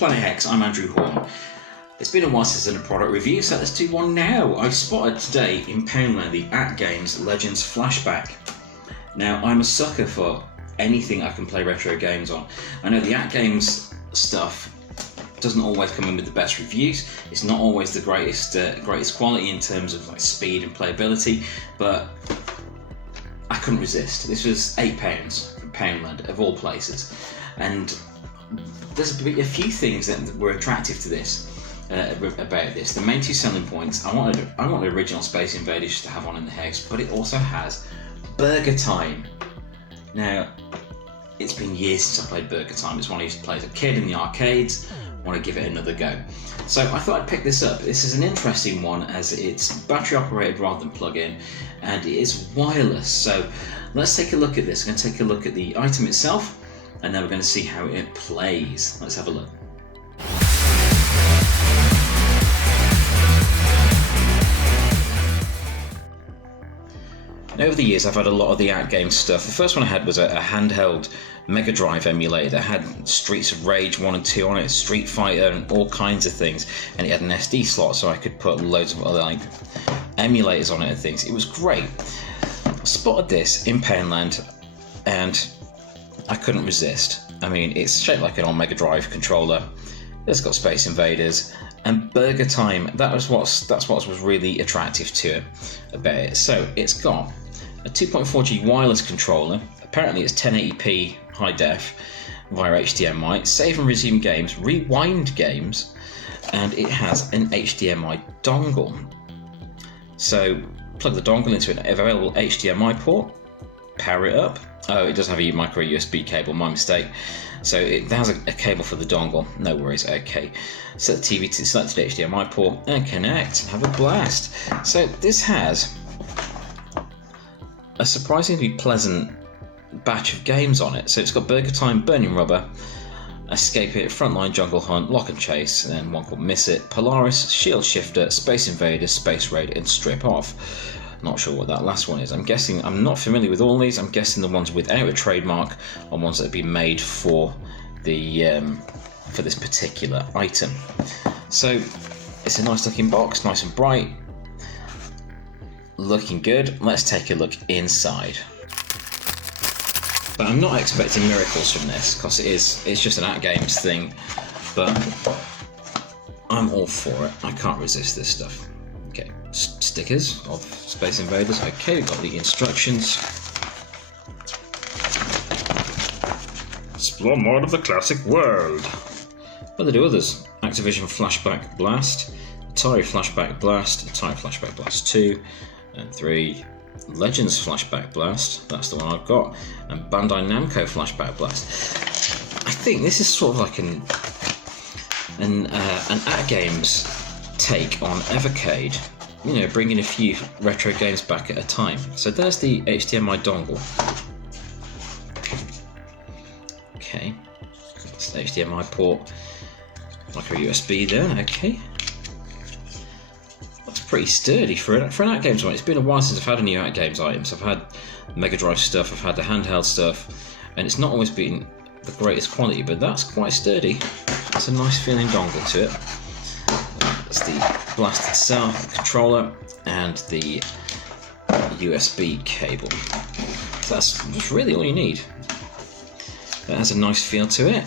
Planet Hex, I'm Andrew Hawnt. It's been a while since I've done a product review, so let's do one now. I've spotted today in Poundland the AtGames Legends Flashback. Now, I'm a sucker for anything I can play retro games on. I know the AtGames stuff doesn't always come in with the best reviews. It's not always the greatest quality in terms of like speed and playability, but I couldn't resist. This was £8 from Poundland, of all places, and there's a few things that were attractive to this. About this, the main two selling points. I wanted original Space Invaders to have one in the house, but it also has Burger Time. Now, it's been years since I played Burger Time. It's one I used to play as a kid in the arcades. I want to give it another go. So I thought I'd pick this up. This is an interesting one as it's battery operated rather than plug-in, and it is wireless. So let's take a look at this. I'm going to take a look at the item itself, and then we're going to see how it plays. Let's have a look. Over the years, I've had a lot of the AtGames stuff. The first one I had was a handheld Mega Drive emulator that had Streets of Rage 1 and 2 on it, Street Fighter, and all kinds of things. And it had an SD slot, so I could put loads of other like emulators on it and things. It was great. I spotted this in Poundland, and I couldn't resist. I mean, it's shaped like an old Mega Drive controller. It's got Space Invaders and Burger Time. That's what was really attractive to it about it. So it's got a 2.4G wireless controller. Apparently it's 1080p high def via HDMI. Save and resume games, rewind games, and it has an HDMI dongle. So plug the dongle into an available HDMI port, power it up. Oh, it does have a micro USB cable, my mistake. So it has a cable for the dongle, no worries, okay. Set the TV to the selected HDMI port and connect, have a blast. So this has a surprisingly pleasant batch of games on it. So it's got Burger Time, Burning Rubber, Escape It, Frontline Jungle Hunt, Lock and Chase, and then one called Miss It, Polaris, Shield Shifter, Space Invaders, Space Raid, and Strip Off. Not sure what that last one is. I'm not familiar with all these. I'm guessing the ones without a trademark are ones that have been made for the for this particular item. So it's a nice looking box, nice and bright, looking good. Let's take a look inside. But I'm not expecting miracles from this because it's just an AtGames thing. But I'm all for it. I can't resist this stuff. Okay, stickers of Space Invaders. Okay, we've got the instructions. Explore more of the classic world. But there do others. Activision Flashback Blast, Atari Flashback Blast, Atari Flashback Blast 2 and 3, Legends Flashback Blast, that's the one I've got, and Bandai Namco Flashback Blast. I think this is sort of like an AtGames take on Evercade, you know, bringing a few retro games back at a time. So there's the HDMI dongle. Okay, it's the HDMI port, like a USB there. Okay, that's pretty sturdy for an AtGames one. It's been a while since I've had any AtGames items. I've had Mega Drive stuff, I've had the handheld stuff, and it's not always been the greatest quality, but that's quite sturdy. It's a nice feeling dongle to it. That's the blast itself, the controller, and the USB cable. So that's really all you need. It has a nice feel to it.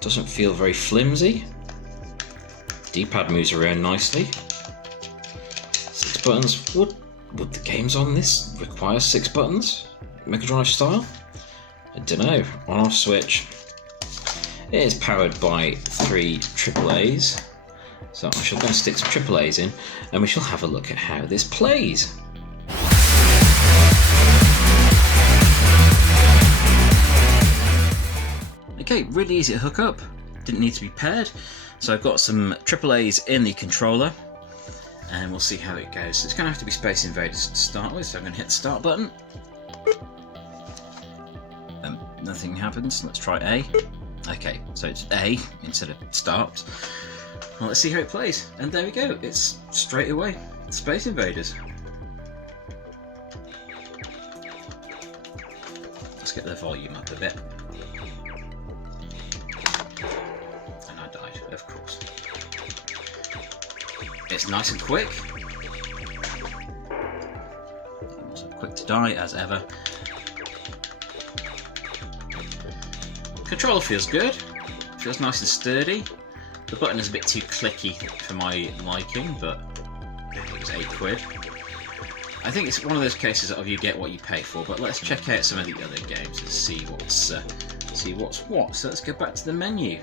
Doesn't feel very flimsy. D-pad moves around nicely. 6 buttons. Would the games on this require 6 buttons? Mega Drive style? I don't know. On-off switch. It is powered by 3 AAAs. So I shall go and stick some AAAs in, and we shall have a look at how this plays. Okay, really easy to hook up. Didn't need to be paired. So I've got some AAAs in the controller, and we'll see how it goes. It's going to have to be Space Invaders to start with, so I'm going to hit the start button. Nothing happens. Let's try A. Okay, so it's A instead of start. Well, let's see how it plays. And there we go. It's straight away Space Invaders. Let's get the volume up a bit. It's nice and quick. Also quick to die, as ever. Controller feels good. Feels nice and sturdy. The button is a bit too clicky for my liking, but it was £8. I think it's one of those cases of you get what you pay for. But let's check out some of the other games and see what's what. So let's go back to the menu.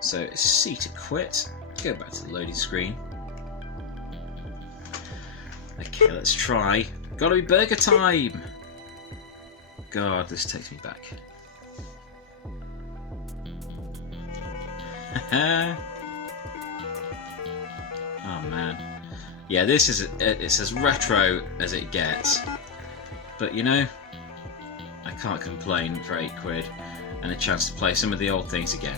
So it's C to quit. Go back to the loading screen. Okay, let's try. Gotta be burger time! God, this takes me back. Oh man. Yeah, this is it's as retro as it gets. But you know, I can't complain for £8 and a chance to play some of the old things again.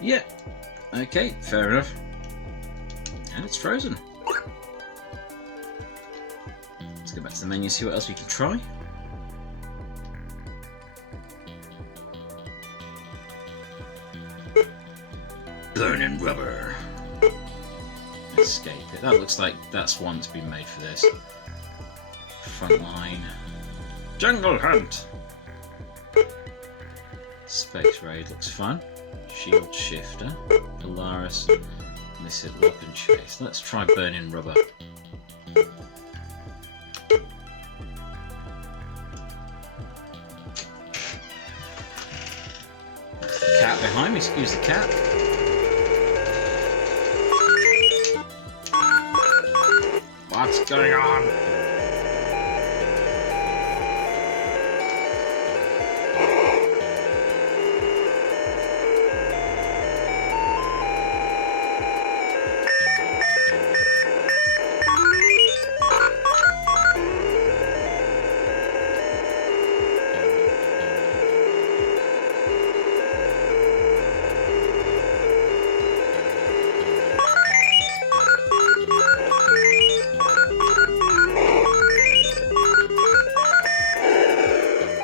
Yeah, okay, fair enough. And it's frozen. Let's go back to the menu and see what else we can try. Burning rubber. Escape it. That looks like that's one that's been made for this. Frontline. Jungle Hunt. Space Raid looks fun. Shield Shifter. Polaris. Miss It, Lock and Chase. Let's try Burning Rubber. Cat behind me, excuse the cat. What's going on?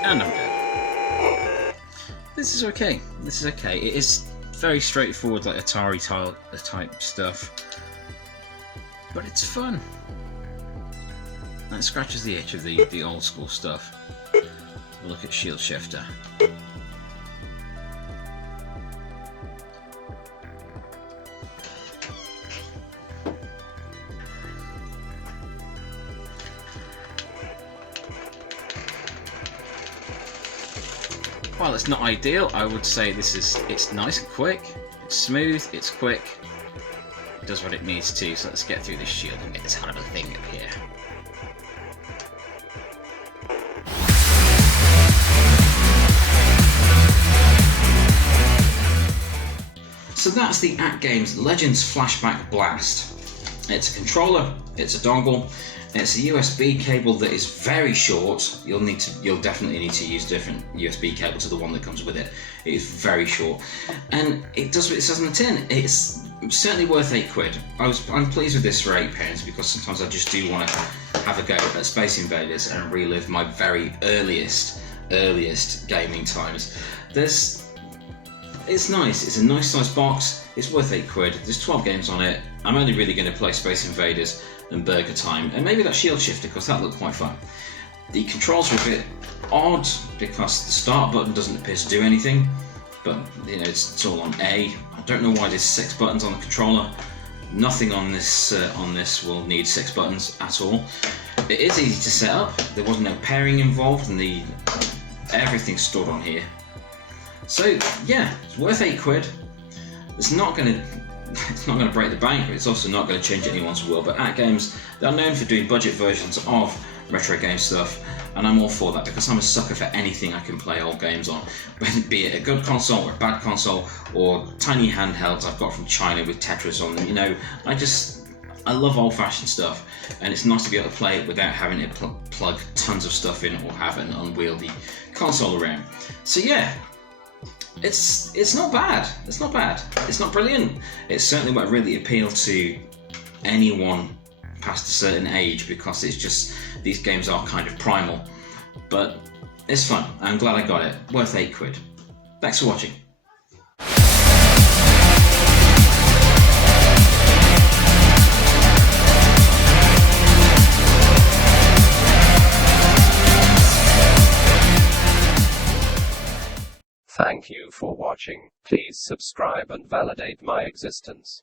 And I'm dead. This is okay. This is okay. It is very straightforward, like Atari type stuff, but it's fun. And it scratches the itch of the old school stuff. Look at Shield Shifter. While it's not ideal, I would say it's nice and quick, it's smooth, it's quick, it does what it needs to, so let's get through this shield and get this horrible thing up here. So that's the AtGames Legends Flashback Blast. It's a controller, it's a dongle, it's a USB cable that is very short. You'll definitely need to use different USB cable to the one that comes with it. It is very short, and it does what it says on the tin. It's certainly worth £8. I'm pleased with this for £8 because sometimes I just do want to have a go at Space Invaders and relive my very earliest gaming times. It's nice. It's a nice size box. It's worth £8. There's 12 games on it. I'm only really going to play Space Invaders and Burger Time, and maybe that Shield Shifter because that looked quite fun. The controls are a bit odd because the start button doesn't appear to do anything, but you know it's all on A. I don't know why there's 6 buttons on the controller. Nothing on this will need 6 buttons at all. It is easy to set up. There wasn't no pairing involved, and everything's stored on here. So yeah, it's worth £8. It's not going to break the bank, but it's also not going to change anyone's world. But AtGames, they're known for doing budget versions of retro game stuff, and I'm all for that because I'm a sucker for anything I can play old games on, be it a good console or a bad console or tiny handhelds I've got from China with Tetris on them. You know, I love old-fashioned stuff, and it's nice to be able to play it without having to plug tons of stuff in or have an unwieldy console around. So yeah, it's not bad. It's not bad. It's not brilliant. It certainly won't really appeal to anyone past a certain age because it's just these games are kind of primal. But it's fun. I'm glad I got it. Worth £8. Thanks for watching. Thank you for watching. Please subscribe and validate my existence.